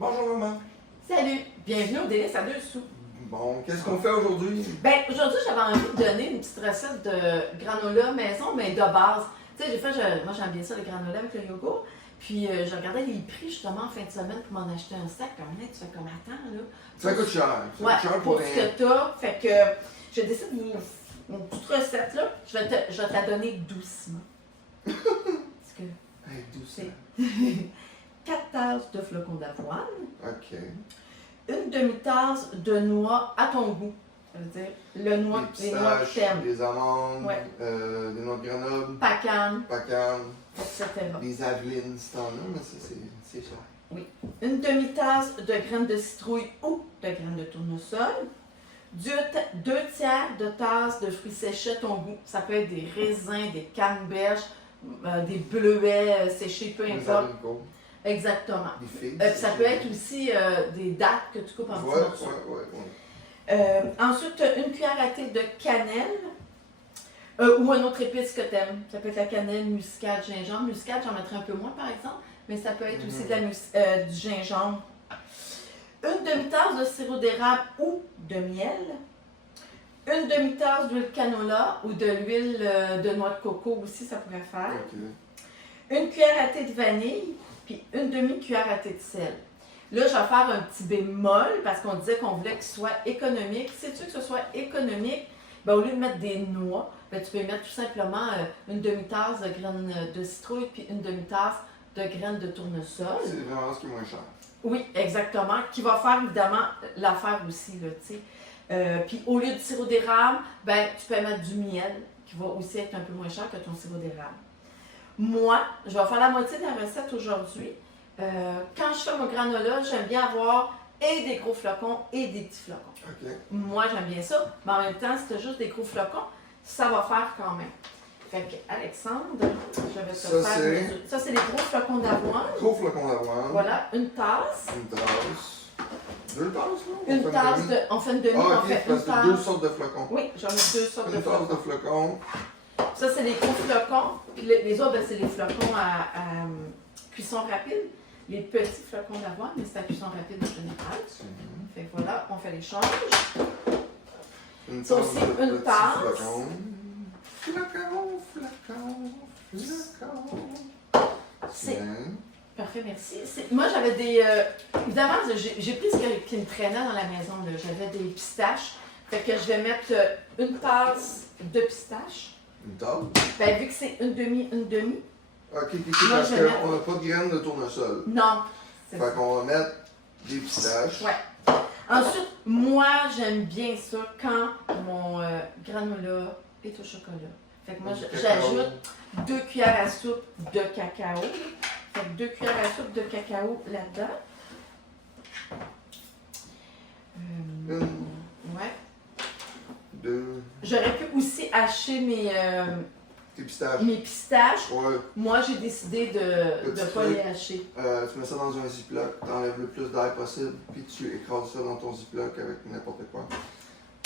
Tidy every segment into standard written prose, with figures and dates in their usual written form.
Bonjour maman. Salut, bienvenue au Délices à 2 sous. Bon, qu'est-ce qu'on fait aujourd'hui? Ben, aujourd'hui, j'avais envie de donner une petite recette de granola maison, mais de base. Tu sais, moi j'aime bien ça, le granola avec le yogourt. Puis je regardais les prix justement en fin de semaine pour m'en acheter un sac. Puis tu fais comme attends là. Ça coûte cher. Ça Ouais, coûte cher pour pour ce que t'as. Fait que je décide une petite recette là. Je vais te la donner doucement. Parce que Hey, doucement. c'est 4 tasses de flocons d'avoine. OK. Une demi-tasse de noix à ton goût. Ça veut dire les noix que pistaches, t'aimes. des amandes, Ouais. des noix de Grenoble, Pacane, pacane, etc. des avelines si t'en as, mais ça c'est cher. Une demi-tasse de graines de citrouille ou de graines de tournesol. 2 tiers de tasse de fruits séchés à ton goût. Ça peut être des raisins, des canneberges, des bleuets séchés, peu Des importe. abricots, Exactement. des figues. Puis ça peut être aussi des dattes que tu coupes en petits morceaux. Ouais. Ensuite, une cuillère à thé de cannelle ou un autre épice que tu aimes. Ça peut être la cannelle, muscade, gingembre. Muscade, j'en mettrais un peu moins par exemple, mais ça peut être aussi du gingembre. Une demi-tasse de sirop d'érable ou de miel. Une demi-tasse d'huile canola ou de l'huile de noix de coco aussi, ça pourrait faire. OK. Une cuillère à thé de vanille, puis une demi-cuillère à thé de sel. Là, je vais faire un petit bémol parce qu'on disait qu'on voulait qu'il soit économique. Si tu veux que ce soit économique, ben, au lieu de mettre des noix, ben, tu peux mettre tout simplement une demi-tasse de graines de citrouille puis une demi-tasse de graines de tournesol. C'est vraiment ce qui est moins cher. Oui, exactement. Qui va faire évidemment l'affaire aussi, là, tu sais. Puis au lieu de sirop d'érable, ben, tu peux mettre du miel qui va aussi être un peu moins cher que ton sirop d'érable. Moi, je vais faire la moitié de la recette aujourd'hui. Quand je fais mon granola, j'aime bien avoir et des gros flocons et des petits flocons. OK. Moi, j'aime bien ça, mais en même temps, si tu as juste des gros flocons, ça va faire quand même. Fait que, Alexandre, je vais te faire... Ça, c'est les gros flocons d'avoine. Gros flocon d'avoine. Voilà, une tasse. Une tasse. 2 tasses, là? Une tasse de... On fait une demi, Ah, on OK, fait parce une que tasse. 2 sortes de flocons. Oui, j'en ai 2 sortes de Une flocons. tasse de flocons. Ça, c'est les gros flocons. Puis les autres, ben, c'est les flocons à cuisson rapide. Les petits flocons d'avoine, mais c'est à cuisson rapide en général. Fait que voilà, on fait l'échange. Une Ça tasse aussi, de une petits tasse. flocons. Flocons. C'est Bien. parfait, merci. Moi, j'avais des... évidemment, j'ai pris ce qui me traînait dans la maison. J'avais des pistaches. Fait que je vais mettre une tasse de pistaches. Une tasse. Ben, vu que c'est une demi. Ok, Moi, parce je vais qu'on n'a pas de graines de tournesol. Non. C'est Fait qu'on va mettre des pistaches. Ouais. Ensuite, moi, j'aime bien ça quand mon granola est au chocolat. Fait que moi, j'ajoute 2 cuillères à soupe de cacao. Fait que 2 cuillères à soupe de cacao là-dedans. Ouais. 2. J'aurais pu aussi hacher Tes pistaches. mes pistaches. Ouais. Moi, j'ai décidé de ne pas les hacher. Tu mets ça dans un ziploc, tu enlèves le plus d'air possible, puis tu écrases ça dans ton ziploc avec n'importe quoi.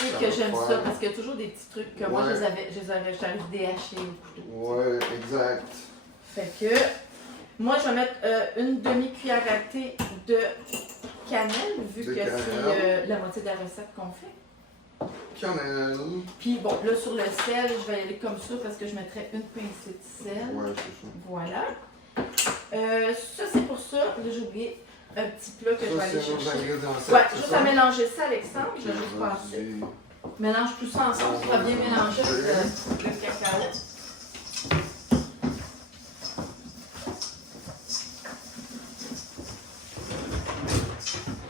Et Ça que va j'aime faire. ça parce qu'il y a toujours des petits trucs que moi, Ouais. j'arrive déhacher au couteau. Ouais, exact. Fait que, moi, je vais mettre une demi-cuillère à thé de cannelle, vu De que cannelle. c'est la moitié de la recette qu'on fait. Cannelle. Puis bon, là, sur le sel, je vais y aller comme ça parce que je mettrai une pincée de sel. Ouais, c'est ça. Voilà. Ça, c'est pour ça. Là, j'ai oublié un petit plat que je vais Ça, aller c'est nos chercher. ingrédients Ouais, secs, c'est juste ça? à mélanger ça, Alexandre. Je vais juste passer. Vas-y. Mélange tout ça ensemble, ça va bien mélanger avec le cacao.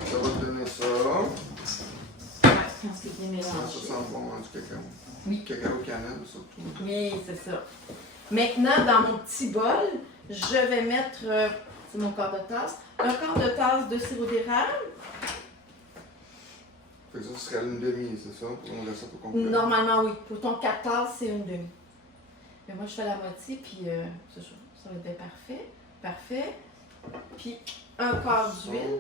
Ça va te donner ça. Ouais, quand c'est bien Ça mélangé. sent bon, hein, du cacao. Oui. Cacao cannelle, surtout. Oui, c'est ça. Maintenant, dans mon petit bol, je vais mettre, c'est mon quart de tasse, un quart de tasse de sirop d'érable. Fait que ça, ce serait une demi, c'est ça? Pour une recette au complet. Normalement, oui. Pour ton 4 tasses, c'est une demi. Mais moi, je fais la moitié, puis c'est sûr, ça va être bien parfait. Parfait. Puis un quart d'huile.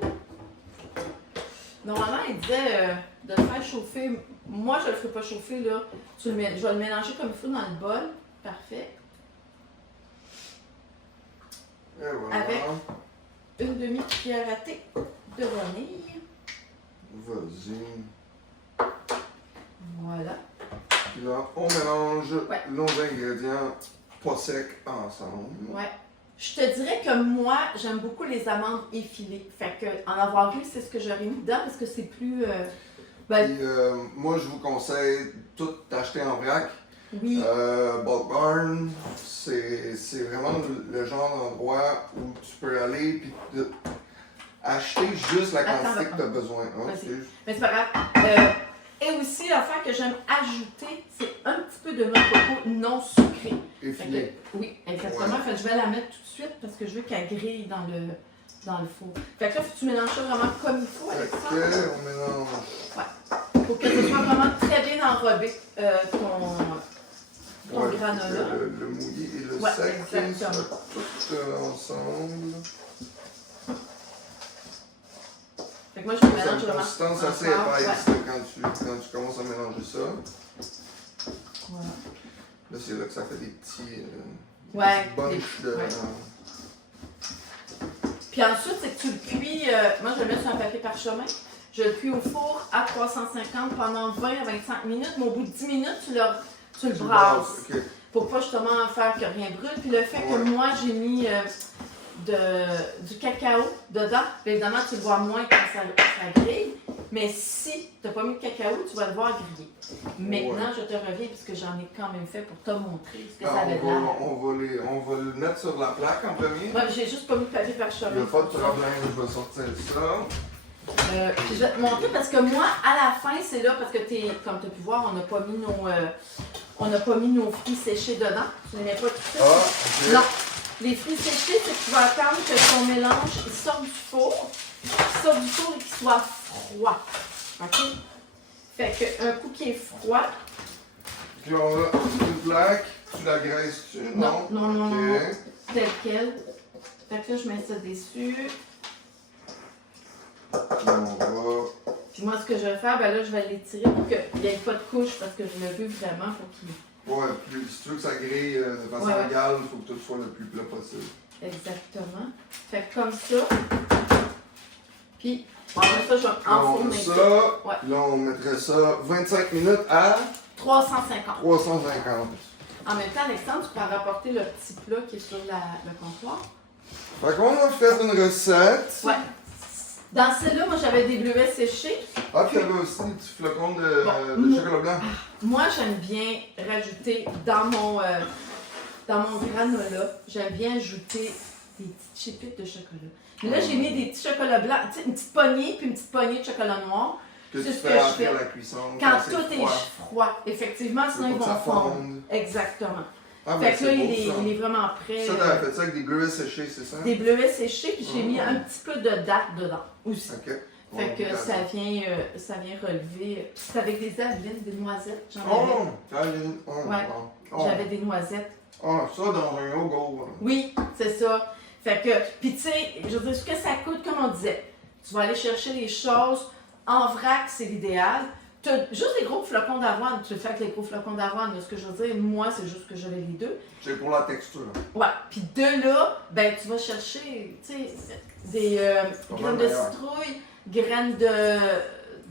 Normalement, il disait de le faire chauffer. Moi, je ne le ferai pas chauffer, là. Je vais le mélanger comme il faut dans le bol. Parfait. Et voilà. Avec une demi-cuillère à thé de vanille. Vas-y. Voilà. Puis là, on mélange Ouais. nos ingrédients pas secs ensemble. Ouais. Je te dirais que moi, j'aime beaucoup les amandes effilées. Fait que en avoir vu, c'est ce que j'aurais mis dedans parce que c'est plus. Puis, moi, je vous conseille tout acheter en vrac. Oui. Bulk Barn, c'est vraiment le genre d'endroit où tu peux aller puis acheter juste la quantité que tu as besoin. Hein, Vas-y. Mais c'est pas grave. Et aussi, l'affaire que j'aime ajouter, c'est un petit peu de noix de coco non sucrée. effilé. Oui, exactement. Ouais. Fait que je vais la mettre tout de suite parce que je veux qu'elle grille dans le four. Fait que là, faut que tu mélanges ça vraiment comme il faut avec Ok, ça. on mélange. Faut que ce soit vraiment très bien enrobé, ton Ouais, granola. le mouillé et le Ouais, sec, exactement. ça tout ensemble. Fait que moi, je le Ça a mélange une vraiment. consistance assez ensemble. épaisse Ouais. quand tu commences à mélanger ça. Voilà. Là, c'est là que ça fait des petits Ouais, bunches de. ouais. Puis ensuite, c'est que tu le cuis, moi je le mets sur un papier parchemin, je le cuis au four à 350 pendant 20 à 25 minutes, mais au bout de 10 minutes, tu le brasses. Ok. Pour pas justement faire que rien brûle. Puis le fait que Ouais. moi j'ai mis du cacao dedans, bien évidemment tu le vois moins quand ça grille, mais si tu n'as pas mis de cacao, tu vas le voir griller. Maintenant, je te reviens puisque j'en ai quand même fait pour te montrer ce que ça avait l'air. On va le mettre sur la plaque en premier. Moi, j'ai juste pas mis de papier Il n'y parchemin. a pas de problème, je vais sortir ça. Puis je vais te montrer parce que moi, à la fin, c'est là parce que comme tu as pu voir, on n'a pas mis nos fruits séchés dedans. Je ne les mets pas tout de suite. Ah, ok. Non. Les fruits séchés, c'est que tu vas attendre que ton mélange il sorte du four. Qu'il sorte du four et qu'il soit froid. OK? Fait que un coup qui est froid. Puis on a une plaque, tu la graisses-tu? Non, non, non, Ok. non. Tel quel. Fait que là, je mets ça dessus. Puis on va. Puis moi, ce que je vais faire, ben là, je vais l'étirer pour qu'il n'y ait pas de couche parce que je le veux vraiment pour qu'il. Ouais, puis si tu veux que ça grille de façon Ouais. égale, il faut que tout soit le plus plat possible. Exactement. Fait que comme ça. Puis, après ça, je vais On enfourner ça, ça. Ouais. là on mettrait ça 25 minutes à 350. 350. En même temps, Alexandre, tu peux rapporter le petit plat qui est sur le comptoir. Fait qu'on a fait une recette. Ouais. Dans celle-là, moi, j'avais des bleuets séchés. Ah, puis t'avais aussi des petits flocons de Bon, chocolat blanc. Moi, j'aime bien rajouter dans mon granola, j'aime bien ajouter des petites chipites de chocolat. Mais là, j'ai mis des petits chocolats blancs, tu sais, une petite poignée puis une petite poignée de chocolat noir. Que C'est tu ce fais que je après fais. la cuisson. Quand c'est tout est froid, effectivement, Tu sinon veux ils pas que vont ça fondre. fonde. Exactement. Ah, Fait ben que là, c'est beau, il est vraiment prêt. ça. Ça, t'avais fait ça avec des bleuets séchés, c'est ça? Des bleuets séchés, puis j'ai mis Oh. un petit peu de date dedans aussi. Ok. Fait On que va ça vient relever. Puis c'est avec des avelines, des noisettes. J'en avais. Oh! Caroline. Oh, Ouais. oh. J'avais des noisettes. Oh, ça dans un yogourt. Oui, c'est ça. Fait que, puis tu sais, je veux dire, ce que ça coûte, comme on disait, tu vas aller chercher les choses en vrac, c'est l'idéal. Tu as juste des gros flocons d'avoine, tu le fais avec les gros flocons d'avoine, mais ce que je veux dire, moi, c'est juste que j'avais les deux. C'est pour la texture. Ouais, puis de là, ben tu vas chercher, tu sais, des graines de meilleur. citrouille, graines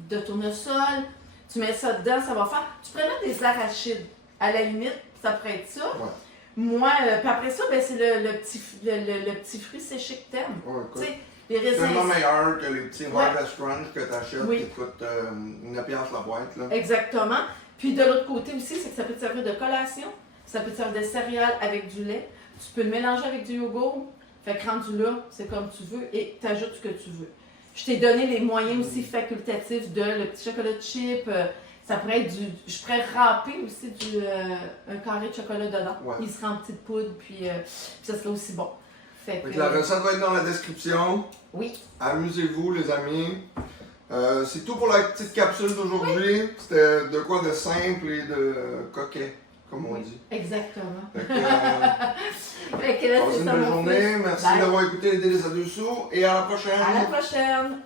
de tournesol, tu mets ça dedans, ça va faire. Tu pourrais mettre des arachides, à la limite, ça pourrait être ça. Ouais. Moi, puis après ça, ben, c'est le petit fruit séché que t'aimes. Ouais, Tu écoute. sais, les raisins. Tellement meilleur que les petits Ouais. Harvest Crunch que t'achètes Oui. qui coûtent une pièce la boîte. Là. Exactement. Puis de l'autre côté aussi, c'est que ça peut te servir de collation, ça peut te servir de céréales avec du lait. Tu peux le mélanger avec du yogourt. Fait que rendu là, c'est comme tu veux et t'ajoutes ce que tu veux. Je t'ai donné les moyens aussi facultatifs de le petit chocolat chip. Ça pourrait être je pourrais râper aussi un carré de chocolat dedans. Ouais. Il sera en petite poudre, puis ça serait aussi bon. Fait Fait que, que la recette va être dans la description. oui. Amusez-vous, les amis. C'est tout pour la petite capsule d'aujourd'hui. C'était de quoi de simple et de coquet, comme on Oui. dit. Exactement. Fait que, Fait que là, passez c'est une ça belle mon journée. fils. Merci Bye. d'avoir écouté les délices à deux sous et à la prochaine. À la prochaine!